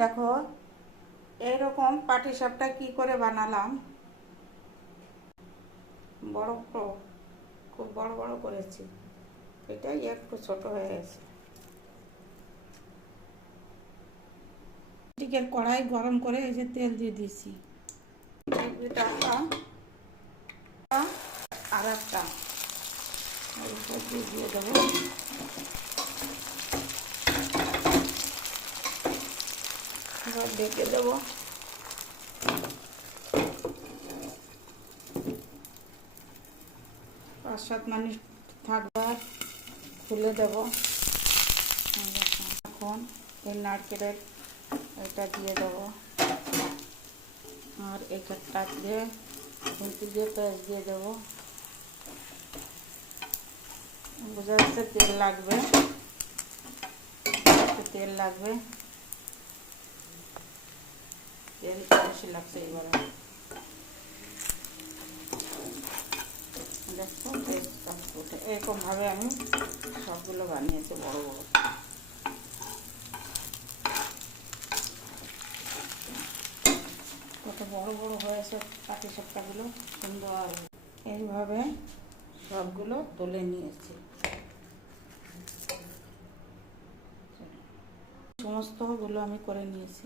দেখো এইরকম পাটিসাপটা কি করে বানালাম। বড় বড়, খুব বড় বড় করেছি, এটাই একটু ছোট হয়ে গেছে। চিকেন কড়াই গরম করে এই যে তেল দিয়ে দিয়েছি, আর একটা দিয়ে দেবো। এবার ঢেকে দেবো। 5-7 মিনিট থাকবে, খুলে দেবো। এখন এই নারকেলের এটা দিয়ে দেবো, আর এই কাঠটা দিয়ে খুন্তি দিয়ে পেঁয়াজ দিয়ে দেবো। বোঝা যাচ্ছে তেল লাগবে, তেল লাগবে, তেল বেশি লাগছে এবারে। দেখো তেলটা উঠে, এরকমভাবে আমি সবগুলো বানিয়েছি বড় বড়। কত বড় বড় হয়েছে পাটিসাপটাগুলো, সুন্দর। এইভাবে সবগুলো তুলে নিয়েছি, সমস্তগুলো আমি করে নিয়েছি।